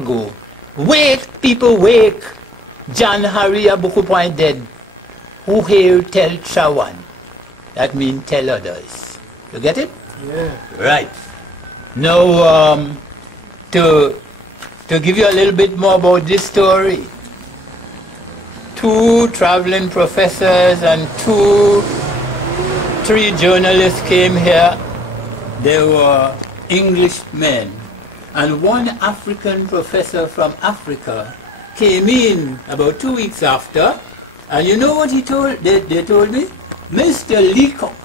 Tobago. Wake, people, wake. John Harry Abuku Point dead. Who here tell Chawan? That means tell others. You get it? Yeah. Right. Now, to give you a little bit more about this story, 2 traveling professors and 3 journalists came here. They were Englishmen. And 1 African professor from Africa came in about 2 weeks after. And you know what they told me? Mr. Leacock,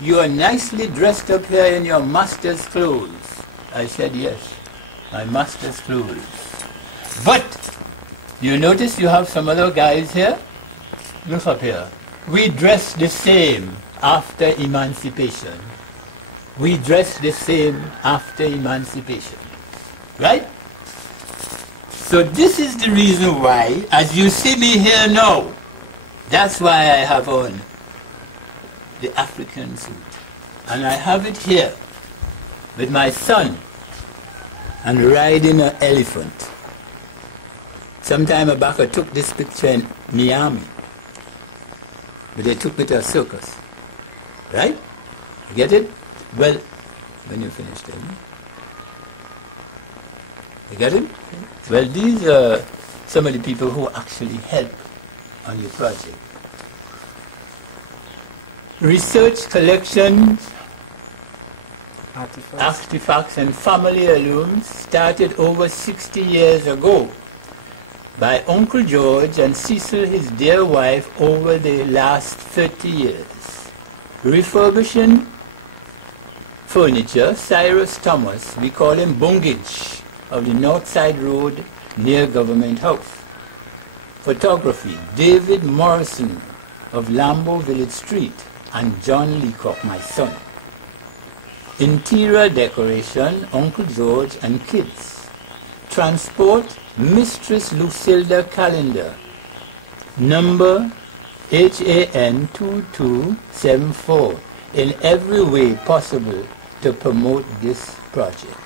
you are nicely dressed up here in your master's clothes. I said, yes, my master's clothes. But you notice you have some other guys here? Look up here. We dress the same after emancipation. We dress the same after emancipation. Right? So this is the reason why, as you see me here now, that's why I have on the African suit. And I have it here with my son and riding an elephant. Some time back I took this picture in Miami, but they took me to a circus. Right? You get it? Well, when you finish telling me. You get it? Well, these are some of the people who actually help on your project. Research collections, artifacts and family heirlooms started over 60 years ago by Uncle George and Cecil, his dear wife, over the last 30 years. Refurbishing furniture, Cyrus Thomas, we call him Bungage, of the North Side Road near Government House. Photography, David Morrison of Lambeau Village Street, and John Leacock, my son. Interior decoration, Uncle George and kids. Transport, Mistress Lucilda Calendar. Number HAN 2274. In every way possible to promote this project.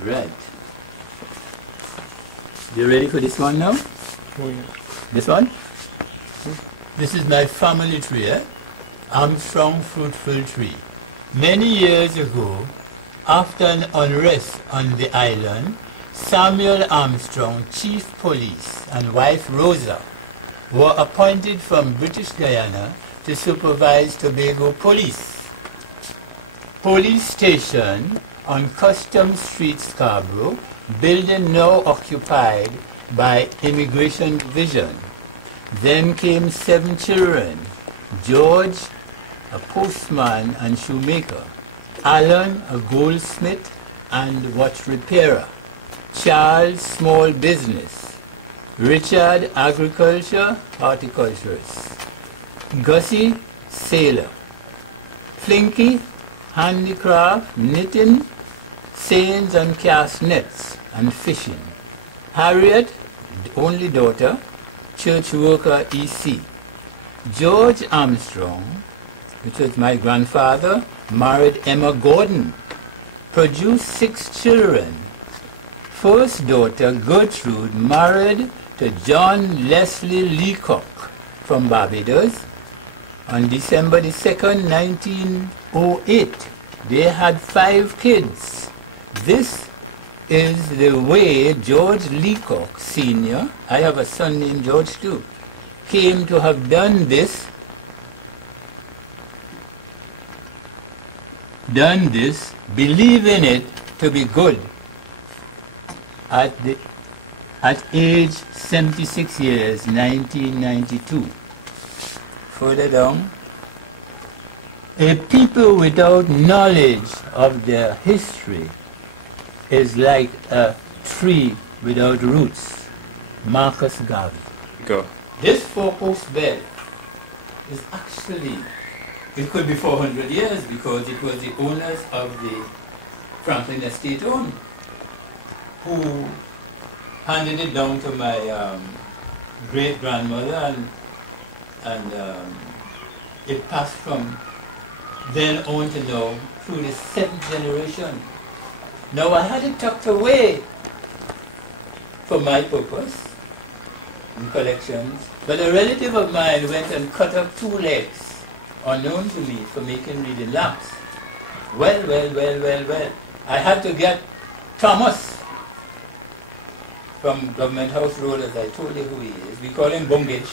Right. You ready for this one now? Oh, yeah. This one? This is my family tree, eh? Armstrong Fruitful Tree. Many years ago, after an unrest on the island, Samuel Armstrong, Chief Police, and wife Rosa were appointed from British Guyana to supervise Tobago Police. Police station on Customs Street, Scarborough, building now occupied by Immigration Division. Then came 7 children, George, a postman and shoemaker, Alan, a goldsmith and watch repairer, Charles, small business, Richard, agriculture, horticulturist, Gussie, sailor, Flinky, handicraft, knitting, seines and cast nets, and fishing, Harriet, only daughter, church worker EC. George Armstrong, which was my grandfather, married Emma Gordon, produced 6 children. First daughter, Gertrude, married to John Leslie Leacock from Barbados. On December the 2nd, 1908, they had 5 kids. This is the way George Leacock Sr., I have a son named George too, came to have done this, believing it to be good at age 76 years, 1992. Further down, a people without knowledge of their history is like a tree without roots. Marcus Garvey. Go. This 4-post bed is actually, it could be 400 years because it was the owners of the Franklin Estate home who handed it down to my great-grandmother, and it passed from then on to now through the 7th generation. Now I had it tucked away for my purpose in collections. But a relative of mine went and cut up 2 legs, unknown to me, for making reading lamps. Well. I had to get Thomas from Government House Road, as I told you who he is. We call him Bungage,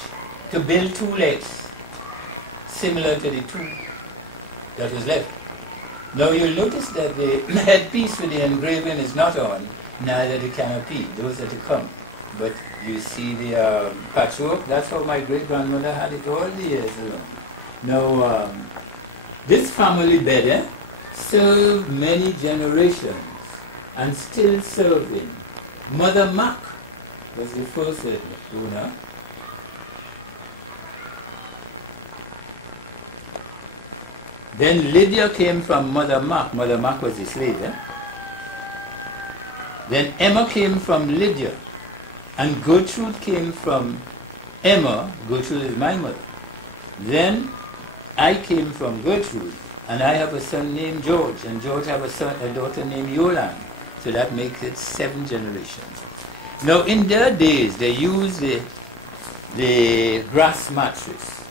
to build 2 legs, similar to the 2 that was left. Now you'll notice that the headpiece with the engraving is not on, neither the canopy. Those are to come. But you see the patchwork, that's how my great-grandmother had it all the years along. Now, this family bed served many generations and still serving. Mother Mac was the first owner. Then Lydia came from Mother Mac. Mother Mac was the slave. Then Emma came from Lydia. And Gertrude came from Emma. Gertrude is my mother. Then I came from Gertrude. And I have a son named George. And George have a daughter named Yolande. So that makes it 7 generations. Now in their days, they used the grass mattress,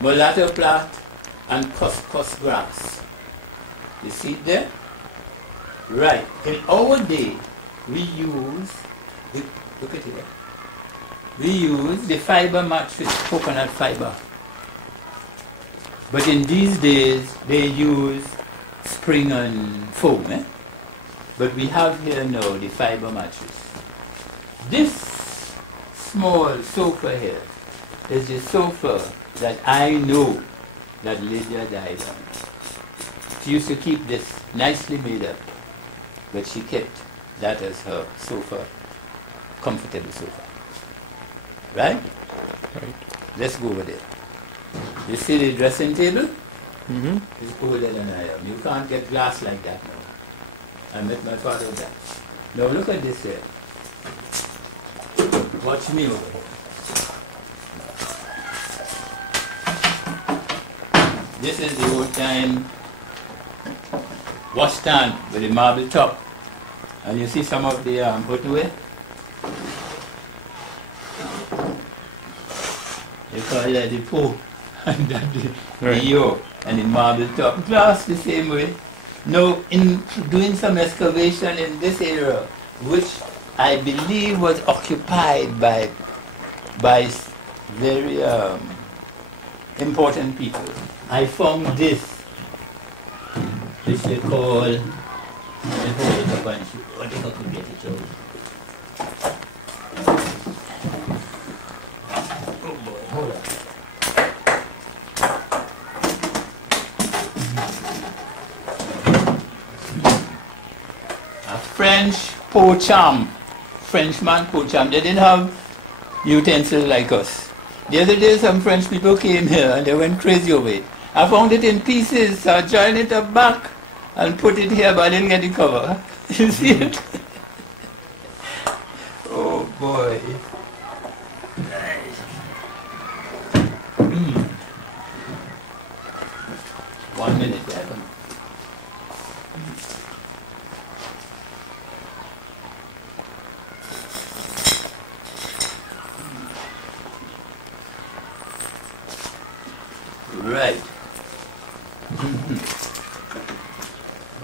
mulatto plat, and cuscus grass. You see it there? Right. In our day, we use, look at it, we use the fiber mattress, coconut fiber. But in these days, they use spring and foam. But we have here now the fiber mattress. This small sofa here is the sofa that I know that Lydia died on. She used to keep this nicely made up, but she kept that as her sofa, comfortable sofa. Right? Right. Let's go over there. You see the dressing table? Mm-hmm. It's older than I am. You can't get glass like that now. I met my father with that. Now look at this here. Watch me over here. This is the old time washstand with a marble top. And you see some of the footwear? They call that the po and that the yo and the marble top. Glass the same way. Now, in doing some excavation in this area, which I believe was occupied by very important people, I found this, which they call, let me hold it up and show, I think I could get it out. Oh boy, hold on. A French pocham, Frenchman pocham. They didn't have utensils like us. The other day some French people came here and they went crazy over it. I found it in pieces, so I joined it up back and put it here, but I didn't get the cover. You see it? Oh boy. Nice. One minute, Evan. Right.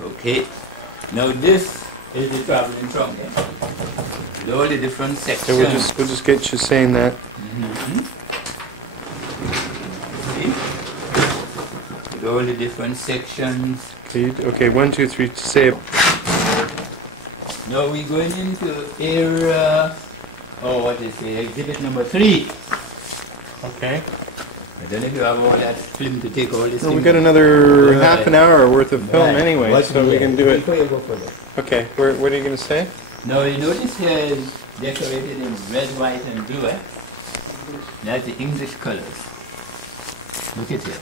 Okay. Now this is the traveling trunk, with all the different sections. So we'll just get you saying that. See? With all the different sections. Okay, 1, 2, 3. Say it. Now we're going into area, what is it, exhibit number 3. Okay. I don't know if you have all that film to take all this. Well, we got another half an hour worth of film Right. anyway, Watch so me we here. can do it. Before you go further. Okay, what are you going to say? Now you notice here is decorated in red, white and blue. That's the English colors. Look at it.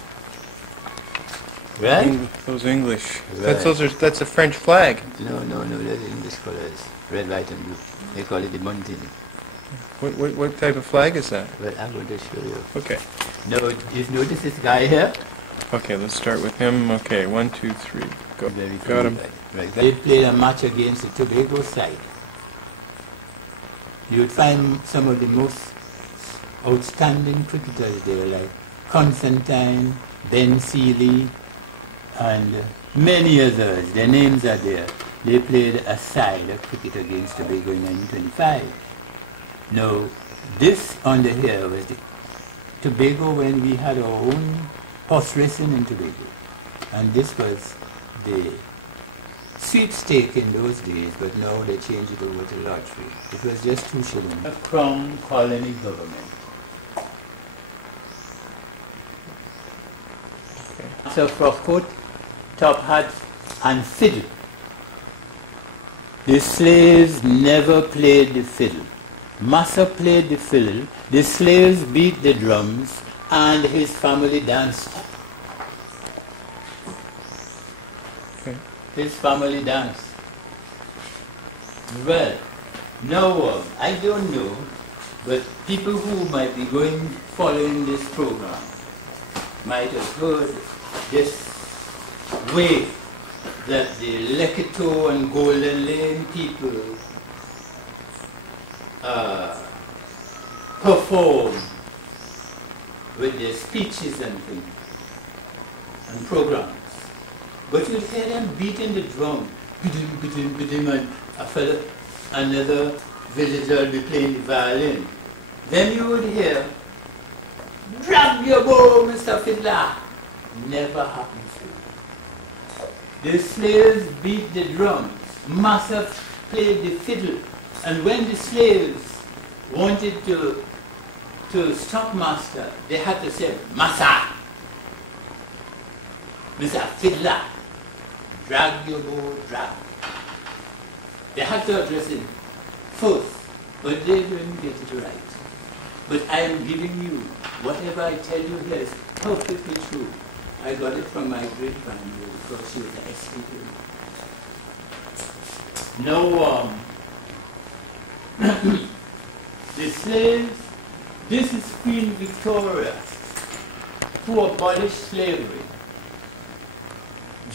Right? Those English. Right. That's a French flag. No, they're the English colors. Red, white and blue. They call it the Montini. What type of flag is that? Well, I'm going to show you. Okay. Now, you notice this guy here? Okay, let's start with him. Okay, 1, 2, 3. Go. Very Got him. Right. They played a match against the Tobago side. You would find some of the most outstanding cricketers there, like Constantine, Ben Seeley, and many others. Their names are there. They played a side of cricket against Tobago in 1925. Now, this under here was the Tobago when we had our own horse racing in Tobago. And this was the sweepstake in those days, but now they changed it over to lottery. It was just 2 shillings. A crown colony government. Okay. So frock coat, top hat, and fiddle. The slaves never played the fiddle. Massa played the fiddle, the slaves beat the drums, and his family danced. Okay. His family danced. Well, now, I don't know, but people who might be following this program might have heard this way that the Leketo and Golden Lane people perform with their speeches and things and programs. But you'll hear them beating the drum, and another visitor will be playing the violin. Then you would hear, "Drag your bow, Mr. Fiddler." Never happens to. The slaves beat the drums, Massa played the fiddle, and when the slaves wanted to stop Master, they had to say, "Massa, Mr. Fiddler, drag your bow, drag." They had to address it first, but they didn't get it right. But I am giving you, whatever I tell you here is perfectly true. I got it from my great-grandmother because she was an estate woman. No, the slaves, this is Queen Victoria, who abolished slavery.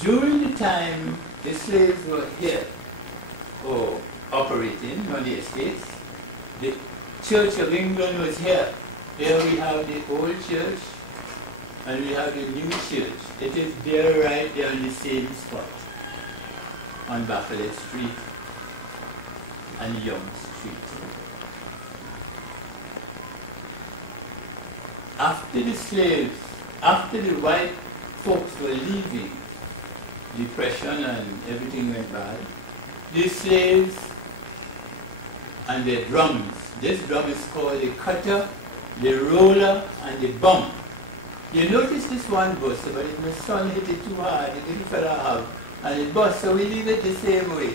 During the time the slaves were here, or operating on the estates, the Church of England was here. Here we have the old church, and we have the new church. It is there right there on the same spot, on Buffalo Street and Young Street. After the slaves, after the white folks were leaving, depression and everything went bad, the slaves and the drums, this drum is called the cutter, the roller, and the bum. You notice this one busted, but if my son hit it too hard, it didn't fell out, and it bust, so we leave it the same way.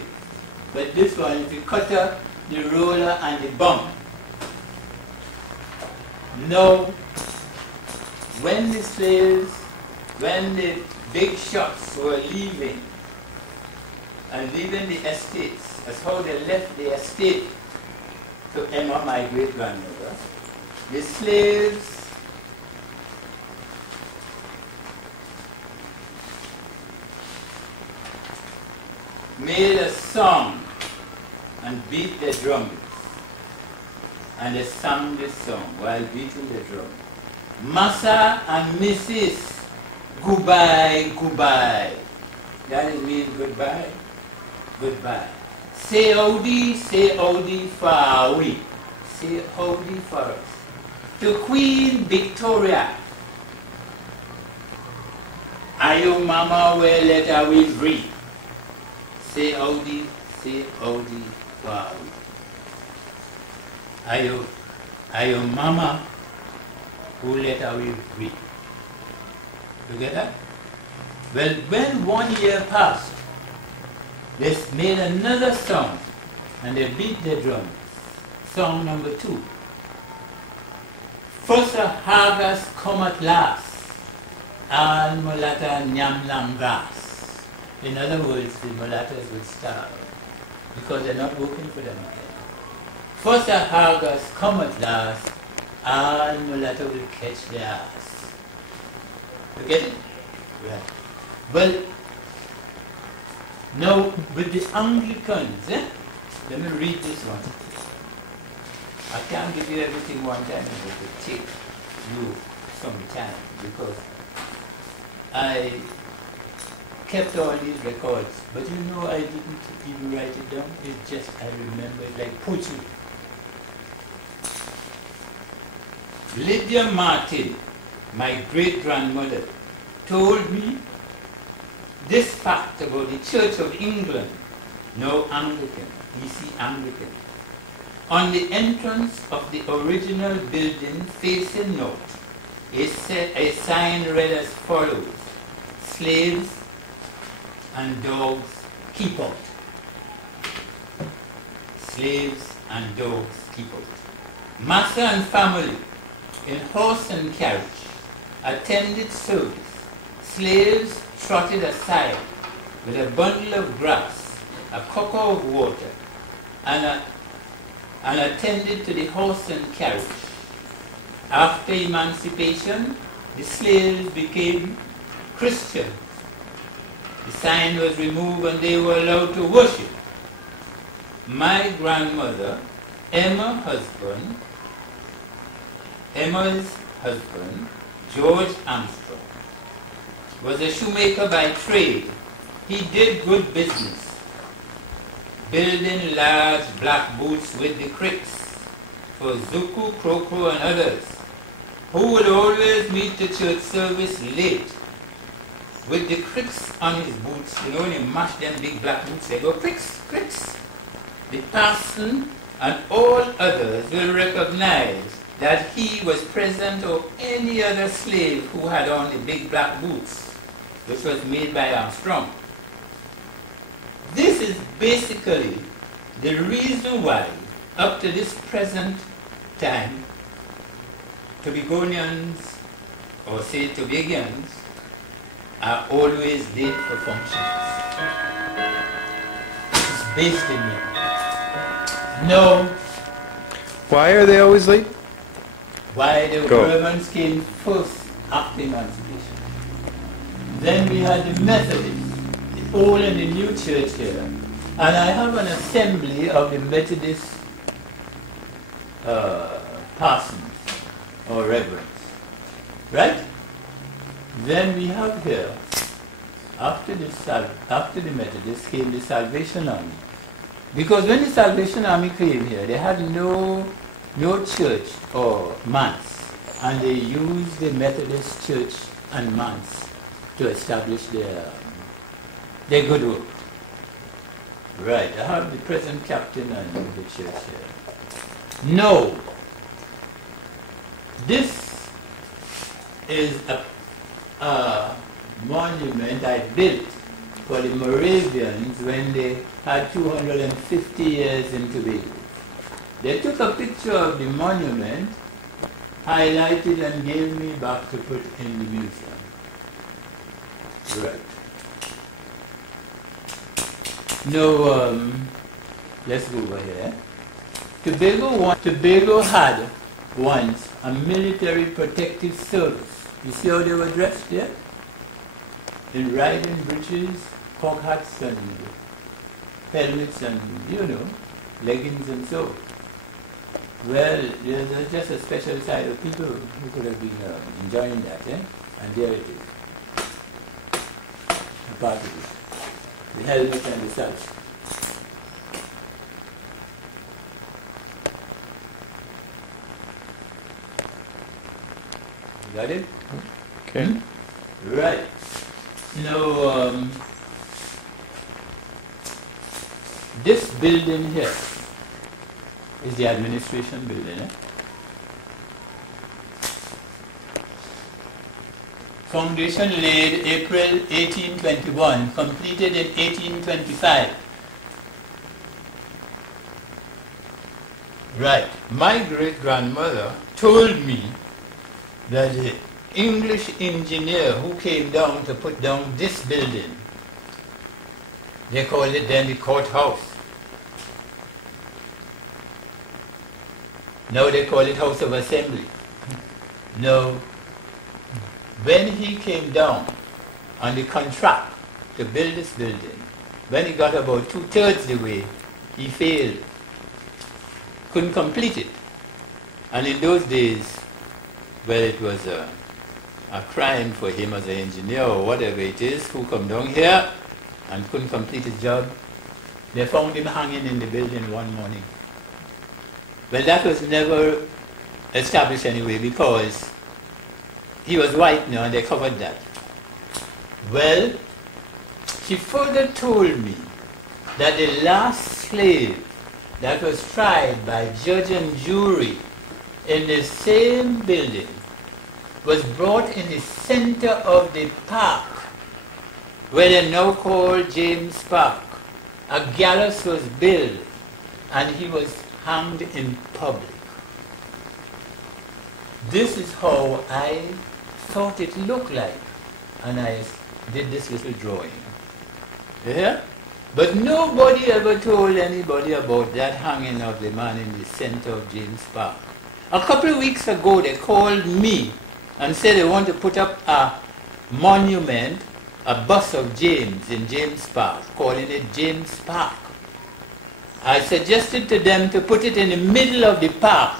But this one is the cutter, the roller, and the bum. Now, when the slaves, when the big shots were leaving, and leaving the estates, that's how they left the estate to Emma, my great-grandmother, the slaves made a song and beat the drums. And they sang this song while beating the drum. Massa and Mrs. Goodbye, goodbye. That means goodbye, goodbye. Say howdy far away. Say howdy for us. To Queen Victoria. Are your mama well let her we free? Say howdy far away. Are your mama who let her we free? You get that? Well, when 1 year passed, they made another song and they beat the drums. Song number 2. First a harvest come at last, all mulatta nyam lam grass. In other words, the mulattoes would starve because they're not working for them again. First a harvest come at last, all mulatta will catch their ass. You get it? Yeah. Well, now with the Anglicans, let me read this one. I can't give you everything one time, it will take you some time because I kept all these records, but you know I didn't even write it down. It's just I remember it like poetry. Lydia Martin, my great-grandmother, told me this fact about the Church of England, now Anglican, EC Anglican. On the entrance of the original building facing north, a sign read as follows: slaves and dogs keep out. Slaves and dogs keep out. Master and family in horse and carriage attended service. Slaves trotted aside with a bundle of grass, a copper of water, and attended to the horse and carriage. After emancipation, the slaves became Christians. The sign was removed and they were allowed to worship. My grandmother, Emma's husband, George Armstrong, was a shoemaker by trade. He did good business, building large black boots with the Cricks for Zuku, Kroko, and others, who would always meet the church service late with the Cricks on his boots. You know, when you mash them big black boots, they go Cricks, Cricks. The parson and all others will recognize that he was present or any other slave who had on the big black boots, which was made by Armstrong. This is basically the reason why, up to this present time, Tobagonians, or say Tobagonians, are always late for functions. It's based in me. No. Why are they always late? Why the Romans came first after emancipation. Then we had the Methodists, the old and the new church here. And I have an assembly of the Methodist parsons or reverends. Right? Then we have here, after the Methodists came the Salvation Army. Because when the Salvation Army came here, they had no church or manse, and they used the Methodist church and manse to establish their good work. Right, I have the present captain and the church here. No, this is a monument I built for the Moravians when they had 250 years in Tobago. They took a picture of the monument, highlighted and gave me back to put in the museum. Right. Now, let's go over here. Tobago had once a military protective service. You see how they were dressed there? In riding breeches, cocked hats and helmets and, leggings and so. Well, there's just a special side of people who could have been enjoying that, and there it is. A part of it. The helmet and the sash. You got it? Okay. Right. Now, this building here is the administration building. Foundation laid April 1821, completed in 1825. Right. My great-grandmother told me that the English engineer who came down to put down this building, they called it then the courthouse. Now they call it House of Assembly. No. When he came down on the contract to build this building, when he got about 2/3 the way, he failed. Couldn't complete it. And in those days, well, it was a crime for him as an engineer or whatever it is, who come down here and couldn't complete his job. They found him hanging in the building one morning. Well, that was never established anyway because he was white now and they covered that. Well, she further told me that the last slave that was tried by judge and jury in the same building was brought in the center of the park, where they now call James Park. A gallows was built and he was hanged in public. This is how I thought it looked like, and I did this little drawing. Yeah? But nobody ever told anybody about that hanging of the man in the center of James Park. A couple of weeks ago they called me and said they want to put up a monument, a bust of James in James Park, calling it James Park. I suggested to them to put it in the middle of the park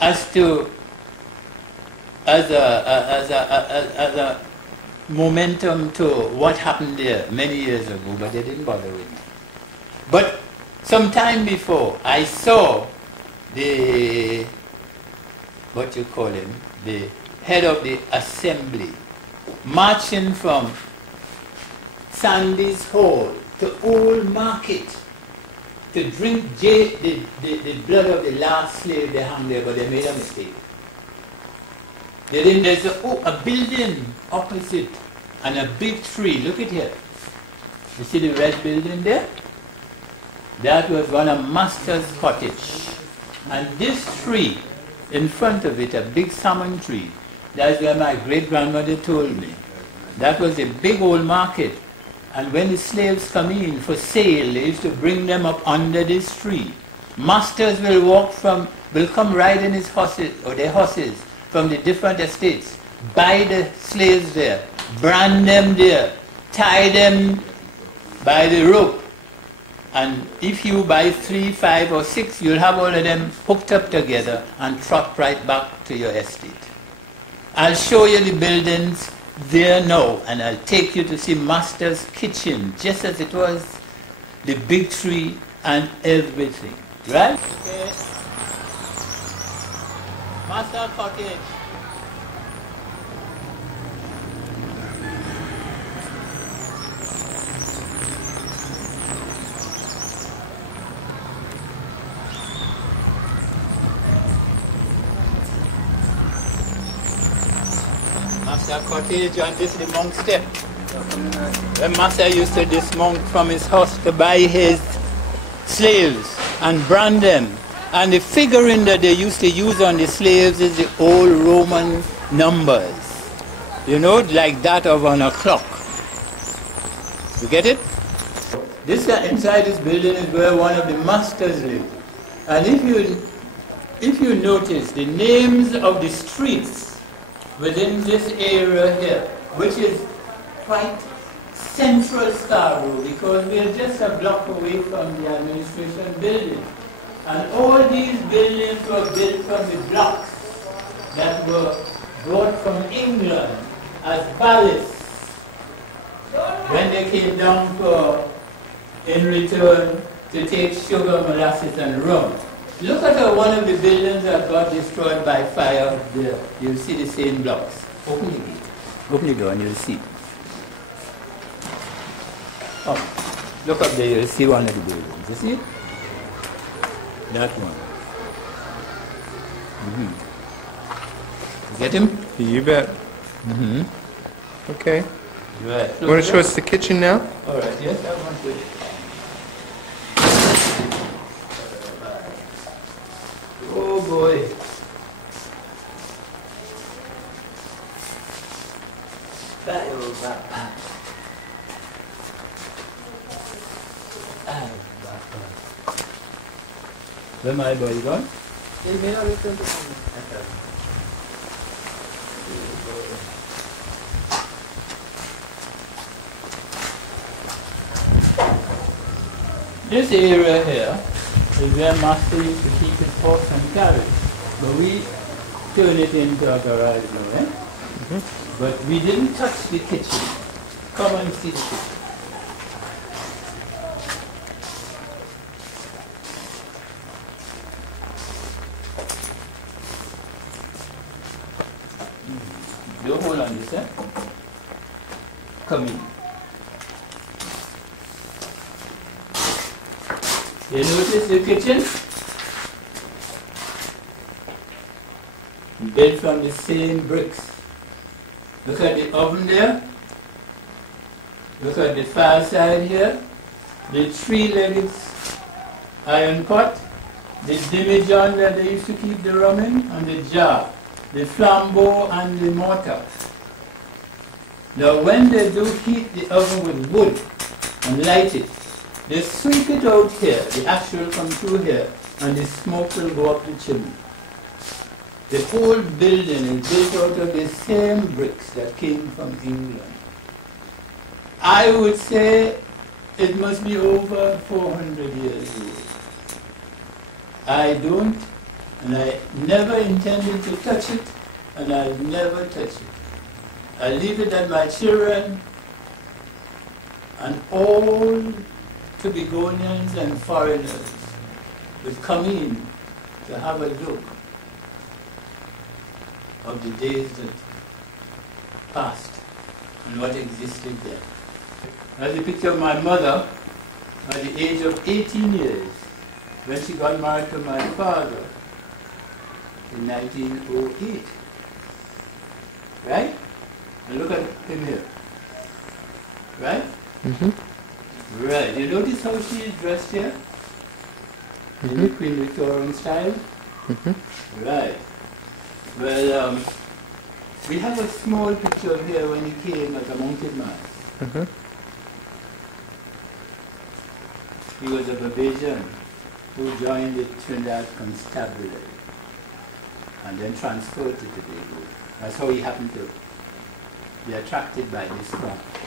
as a momentum to what happened there many years ago, but they didn't bother with me. But some time before, I saw the, what you call him, the head of the assembly, marching from Sandy's Hall to Old Market to drink the blood of the last slave they hung there, but they made a mistake. There's a building opposite and a big tree. Look at here. You see the red building there? That was one of Master's cottage. And this tree, in front of it, a big salmon tree, that's where my great-grandmother told me. That was a big old market. And when the slaves come in for sale, they used to bring them up under this tree. Masters will come riding his horses, or their horses, from the different estates, buy the slaves there, brand them there, tie them by the rope. And if you buy 3, 5, or 6, you'll have all of them hooked up together and trot right back to your estate. I'll show you the buildings there now, and I'll take you to see Master's kitchen, just as it was, the big tree and everything. Right? Okay. Master cottage. Master cottage, and this is the monk step. When Master used to dismount from his horse to buy his slaves and brand them. And the figuring that they used to use on the slaves is the old Roman numbers. You know, like that of on a clock. You get it? This inside this building is where one of the masters lived. And if you notice the names of the streets within this area here, which is quite central Scarborough, because we are just a block away from the administration building. And all these buildings were built from the blocks that were brought from England as ballast when they came down in return to take sugar, molasses, and rum. Look at one of the buildings that got destroyed by fire there. You'll see the same blocks. Open the gate. Open the door and you'll see. Oh, look up there, you'll see one of the buildings. You see it? That one. Get him? You bet. Okay. Right. You want to show us the kitchen now? All right. Yes, I want to. Oh boy. Where my boy gone? He may not return to This area here is where Master used to keep his horse and carriage. But we turn it into a garage now, eh? But we didn't touch the kitchen. Come and see the kitchen. Don't hold on this, eh? Come in. You notice the kitchen? Built from the same bricks. Look at the oven there. Look at the far side here. The three-legged iron pot. The demijohn that they used to keep the rum in, and the jar. The flambeau and the mortar. Now when they do heat the oven with wood and light it, they sweep it out here, the ash will come through here, and the smoke will go up the chimney. The whole building is built out of the same bricks that came from England. I would say it must be over 400 years old. I don't, and I never intended to touch it, and I'll never touch it. I leave it that my children and all Tobagonians and foreigners would come in to have a look of the days that passed and what existed there. There's a picture of my mother at the age of 18 years when she got married to my father in 1908. Right? And look at him here. Right? Right. You notice how she is dressed here? In the Queen Victorian style? Right. Well, we have a small picture here when he came as a mounted man. He was a Barbadian who joined the Trinidad Constabulary and then transferred to Tobago. That's how he happened to be attracted by this craft.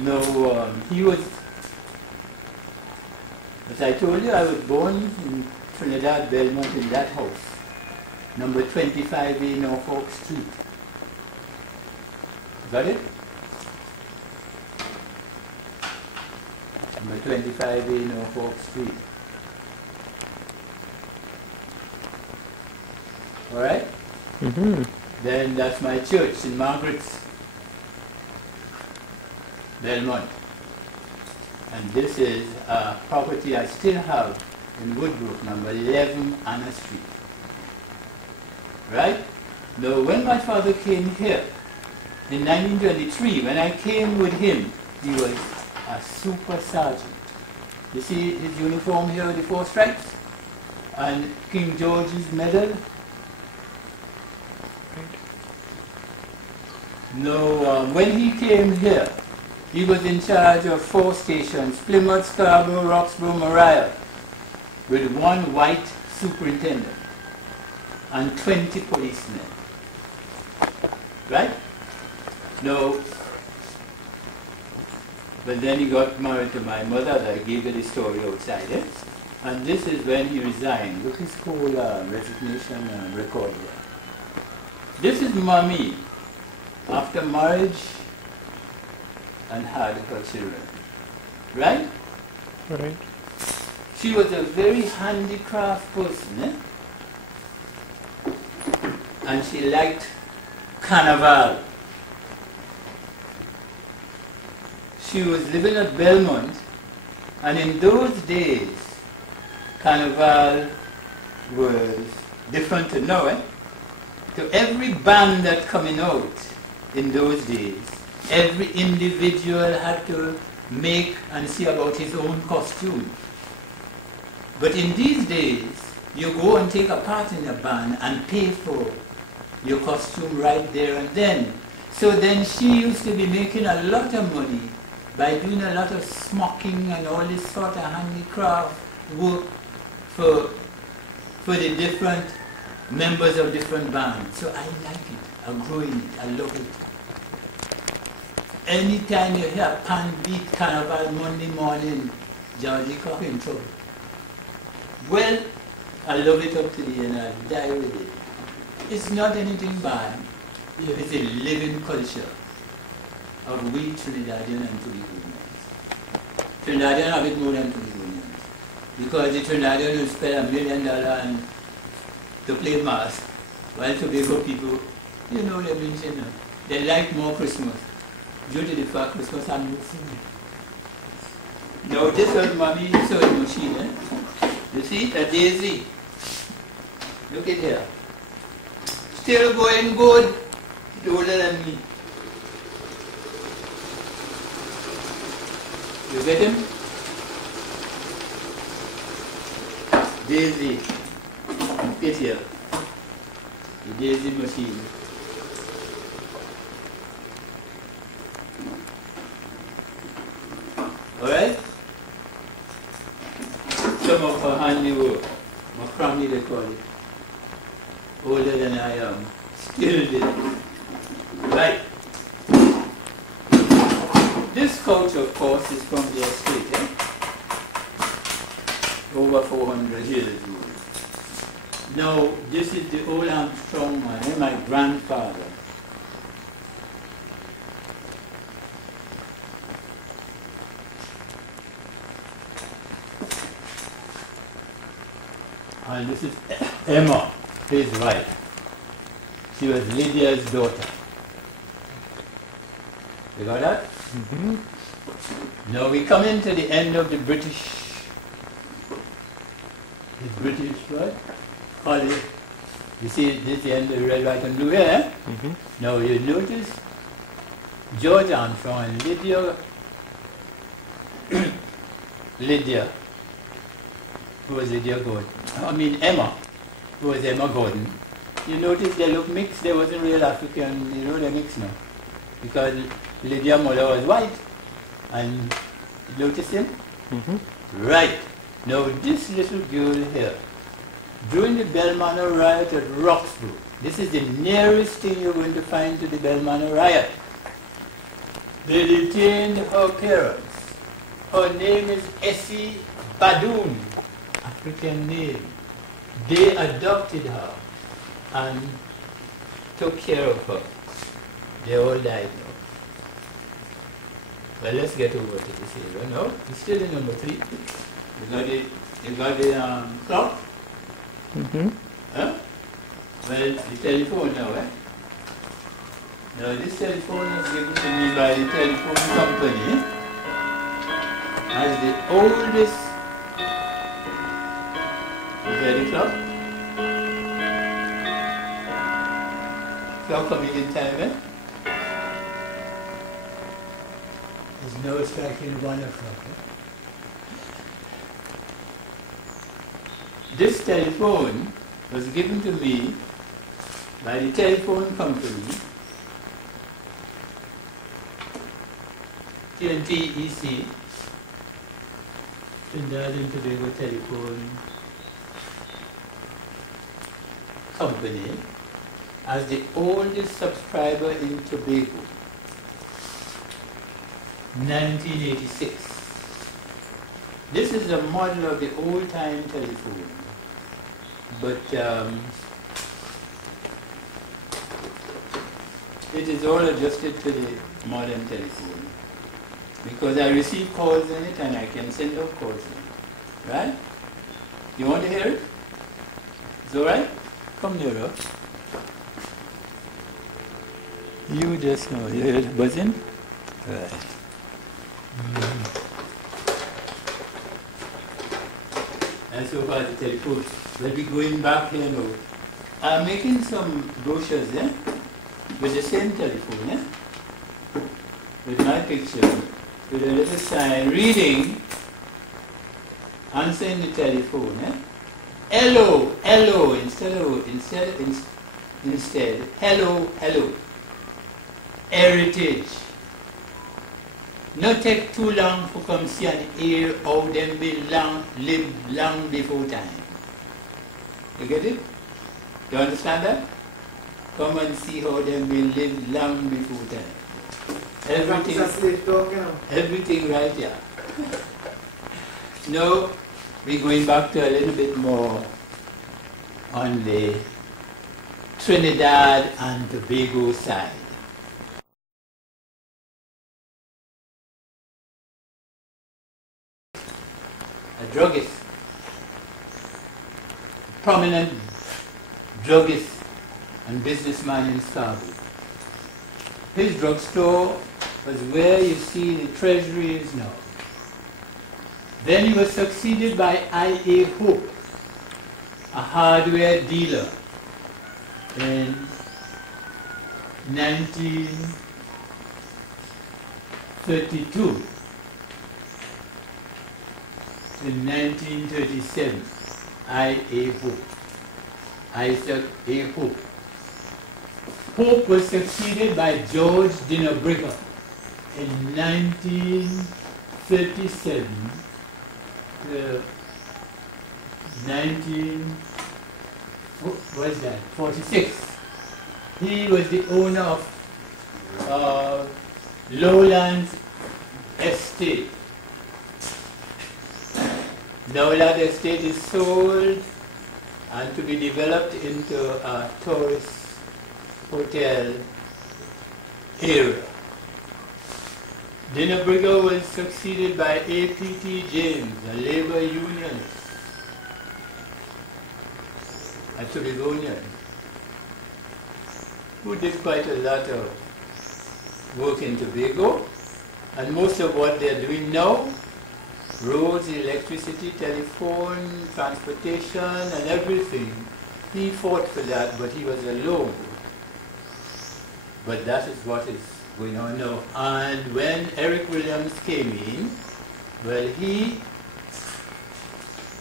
No, he was, as I told you, I was born in Trinidad, Belmont, in that house, number 25A Norfolk Street. Got it? Number 25A Norfolk Street. All right? Then that's my church, St. Margaret's, Belmont. And this is a property I still have in Woodbrook, number 11 Anna Street. Right? Now, when my father came here in 1923, when I came with him, he was a super sergeant. You see his uniform here with the 4 stripes? And King George's medal? No, when he came here, he was in charge of 4 stations, Plymouth, Scarborough, Roxborough, Maria, with 1 white superintendent and 20 policemen. Right? No. But then he got married to my mother, I gave you the story outside it. And this is when he resigned. Look at his whole resignation record here. This is Mommy, after marriage and had her children. Right? Right. She was a very handicraft person, eh? And she liked carnival. She was living at Belmont, and in those days, carnival was different to now, eh? To every band that coming out in those days, every individual had to make and see about his own costume. But in these days, you go and take a part in a band and pay for your costume right there and then. So then she used to be making a lot of money by doing a lot of smocking and all this sort of handicraft work for the different members of different bands. So I like it, I'm growing it, I love it. Anytime you hear pan beat carnival Monday morning, George Leacock in trouble. Well, I love it up today and I die with it. It's not anything bad. It's a living culture of we Trinidadian and Togolese. Trinidadian have it more than Togolese. Because the Trinidadian will spend $1 million and to play mass, while Tobago people, you know them in China. They like more Christmas, due to the fact Christmas has no food. Now this was Mommy sewing machine, eh? You see, a daisy. Look at here. Still going good. It's older than me. You get him? Daisy. Look at here. The daisy machine. Alright? Some of her handiwork. Macrame they call it. Older than I am. Still there. Right. This couch, of course, is from the estate, eh? Over 400 years old. Now, this is the old Armstrong man, eh? My grandfather. And this is Emma, his wife. She was Lydia's daughter. You got that? Mm-hmm. Now we come into the end of the British what? College. You see, this is the end of the red, white and blue here, eh? Mm-hmm. Now you notice George Armstrong and Lydia, who was Lydia Gordon. I mean Emma, who was Emma Gordon. You notice they look mixed, they wasn't real African, you know, they're mixed now. Because Lydia's mother was white. And you notice him? Mm-hmm. Right. Now this little girl here, during the Belmano riot at Roxborough, this is the nearest thing you're going to find to the Belmano riot. They detained her parents. Her name is Essie Badoon, African name. They adopted her and took care of her. They all died now. Well, let's get over to this area. No, it's still in number 3. You got the clock? Mm-hmm. Huh? Well, the telephone now, eh? Now this telephone is given to me by the telephone company as the oldest. You hear the clock? Clock coming in time, eh? It's now striking 1 o'clock. Eh? This telephone was given to me by the telephone company, TNT-EC, Trinidad and Tobago Telephone Company, as the oldest subscriber in Tobago. 1986. This is a model of the old-time telephone, but it is all adjusted to the modern telephone because I receive calls in it and I can send out calls in it. Right? You want to hear it? It's all right? Come nearer. You just know. You hear it buzzing? Right. And so far the telephone. We'll be going back here now. I'm making some brochures, eh? With the same telephone, eh? With my picture, with a little sign reading, answering the telephone, eh? Hello, hello, instead, hello, hello. Heritage. Not take too long for come see and hear how them live long before time. You get it? You understand that? Come and see how them live long before time. Everything right here. Now we're going back to a little bit more on the Trinidad and Tobago side. A druggist, a prominent druggist and businessman in Scarborough. His drugstore was where you see the treasury is now. Then he was succeeded by I.A. Hope, a hardware dealer, in 1932 in 1937. I.A. Hope. Isaac A. Hope. Hope was succeeded by George Leacock in 1937 to 46. He was the owner of Lowlands Estate. Lowland Estate is sold and to be developed into a tourist hotel area. Leacock was succeeded by A.P.T. James, a labor unionist, a Tobagonian, who did quite a lot of work in Tobago, and most of what they're doing now, roads, electricity, telephone, transportation, and everything, he fought for that, but he was alone. But that is what is going on now. And when Eric Williams came in, well,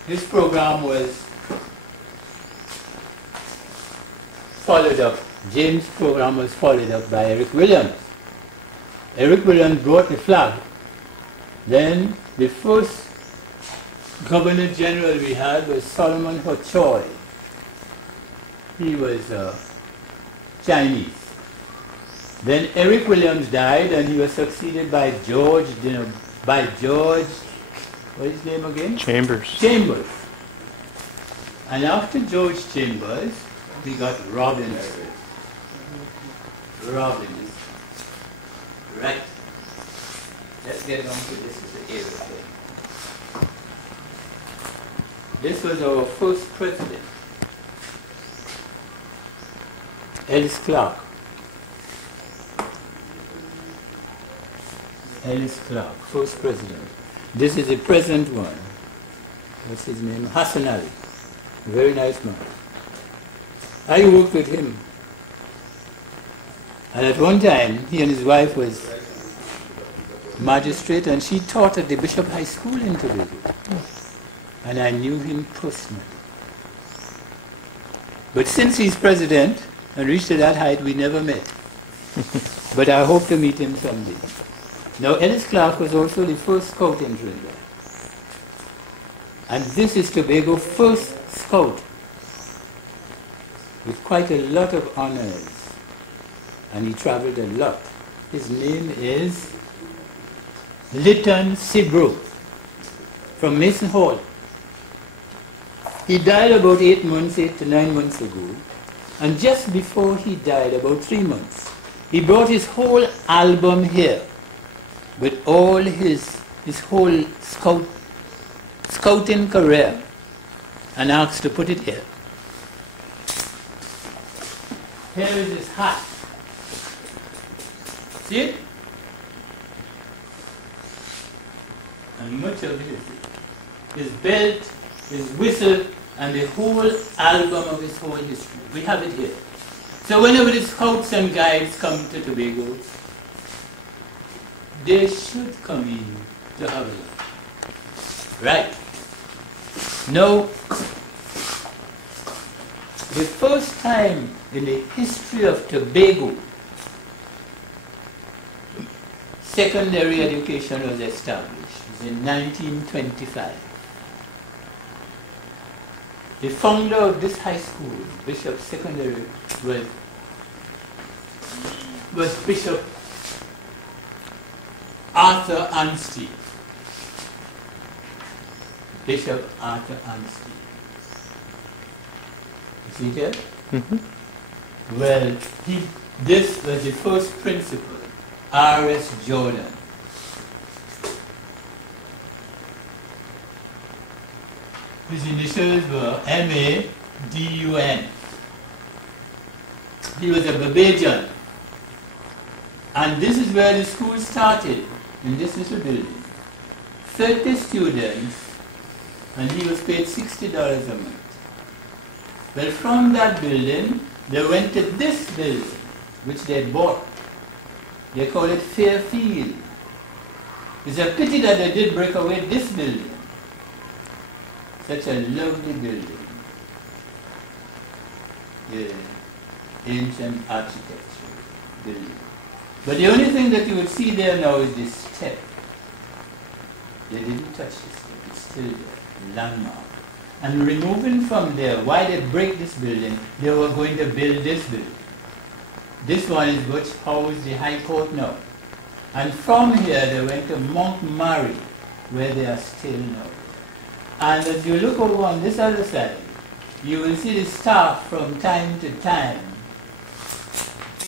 his program was followed up. James' program was followed up by Eric Williams. Eric Williams brought the flag. Then the first Governor General we had was Solomon Hochoy. He was Chinese. Then Eric Williams died, and he was succeeded by George, what is his name again? Chambers. And after George Chambers, we got Robinson. Right. Let's get on to this is the area thing. This was our first president, Ellis Clark. Ellis Clark, first president. This is the present one. What's his name? Hassan Ali. A very nice man. I worked with him. And at one time, he and his wife was magistrate, and she taught at the Bishop High School in Tobago. And I knew him personally. But since he's president and reached to that height, we never met. But I hope to meet him someday. Now, Ellis Clark was also the first scout in Trinidad. And this is Tobago's first scout, with quite a lot of honors. And he traveled a lot. His name is Lytton Sibro from Mason Hall. He died about 8 to 9 months ago. And just before he died, about 3 months, he brought his whole album here with all his whole scouting career and asked to put it here. Here is his hat. See it? And much of it is his belt, his whistle, and the whole album of his whole history. We have it here. So whenever the scouts and guides come to Tobago, they should come in to have a look. Right. Now, the first time in the history of Tobago, secondary education was established. It was in 1925. The founder of this high school, Bishop Secondary, was Bishop Arthur Anstey. Bishop Arthur Anstey. See here? Mhm. Well, this was the first principal, R.S. Jordan. His initials were M.A.D.U.N. He was a Barbadian. And this is where the school started, in this little building. 30 students, and he was paid $60 a month. Well, from that building, they went to this building, which they bought. They call it Fairfield. It's a pity that they did break away this building. Such a lovely building. Yeah. Ancient architecture building. But the only thing that you would see there now is this step. They didn't touch this step. It's still there, landmark. And removing from there, why they break this building, they were going to build this building. This one is which houses the High Court now. And from here they went to Montgomery, where they are still now. And as you look over on this other side, you will see the staff from time to time